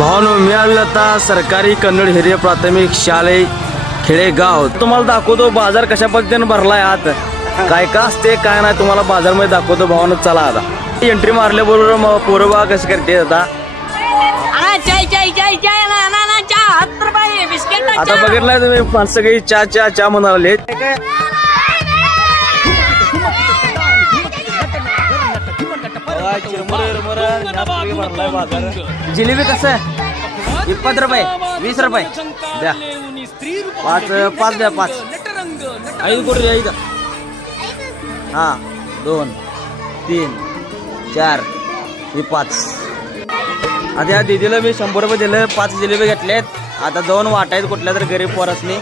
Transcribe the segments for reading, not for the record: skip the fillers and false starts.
भावानो मी आलो आता सरकारी कन्नड हिरिय प्राथमिक शाळे खेडेगाव. तुम्हाला दाखवतो बाजार कशा पद्धतीने भरलाय आत, काय का असते काय नाही तुम्हाला बाजार मध्ये दाखवतो. भावानो चला आता एंट्री मारल्याबरोबर पोरं बा कशी करते आता. आता बघितलं तुम्ही माणसं सगळी चा चा चा म्हणाले. जिलेबी कसं आहे 20 रुपये 20 रुपये द्या. पाच द्या 5 5 करू द्या इथं. हा 2 3 4 हे 5. आता या दीदीला मी 100 रुपये दिलं, 5 जिलेबी घेतलेत. आता जाऊन वाटायत कुठल्या तर गरीब पोरासनी.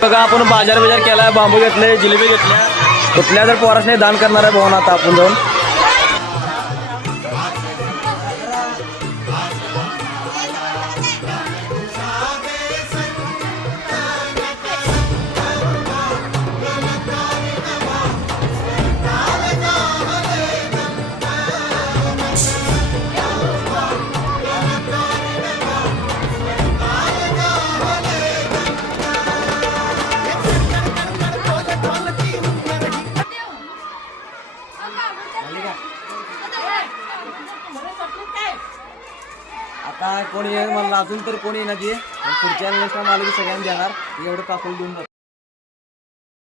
बघा आपण बाजार केलाय, बांबू घेतले, जिलेबी घेतल्या, कुठल्या तर पोरासने दान करणार आहे भावना. आता आपण जाऊन आता कोणी म्हणलं अजून तर कोणी ना ते पुढच्या नेक्स्ट मला सगळ्यांना देणार एवढं काकून देऊन.